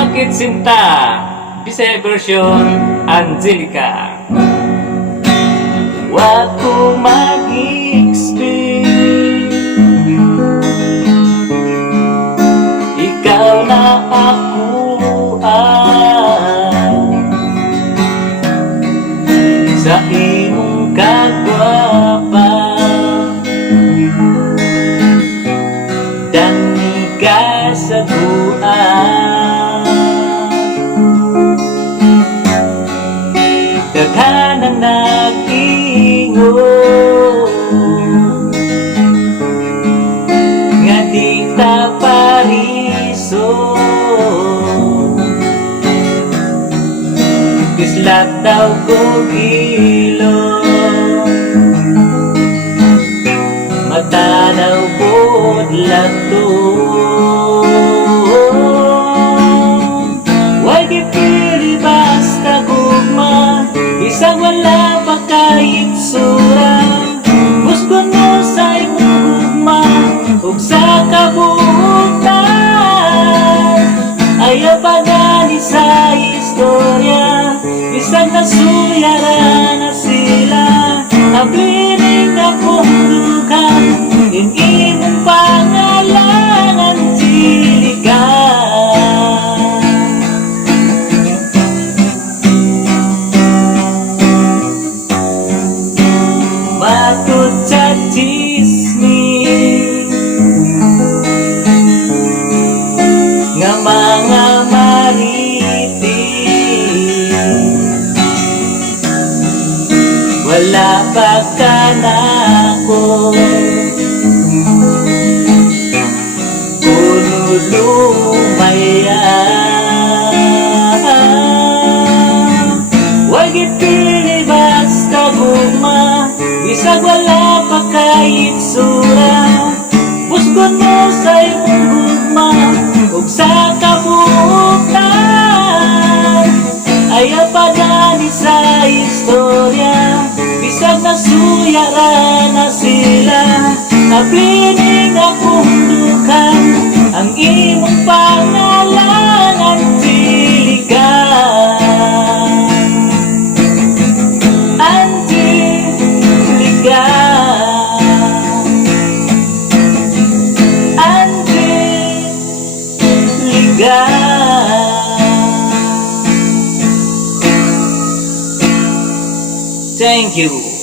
Bakit Sinta? Bisaya version, Angelica. Wa ko mag-expect, ikaw na ako sa imong kagwapa, dani ka sa tuan. Daghan ang nag-ingon nga di ta pariso, kislat daw ko gilo, mata daw po lato. Why gipili basta gugma, isang wala pa kahit sura. Gusto mo sa imong gugma ug sa kabuutan, ayaw pa gani sa istorya. Isang nasuyara na sila, ablining akong dukan, yung imong pangalan, Angelica. Matut sa chismis nga mga wala pa ka na ko, kuno lumaya. Wag ipili basta guma, bisag wala pa kahit sura. Busgon mo sa imong gugma ug sa kabuutan, ayaw pa gani sa istorya. Bisag nasuyara na sila, ablining akong dukan, ang imong pangalan, Angelica. Angelica, Angelica. Thank you.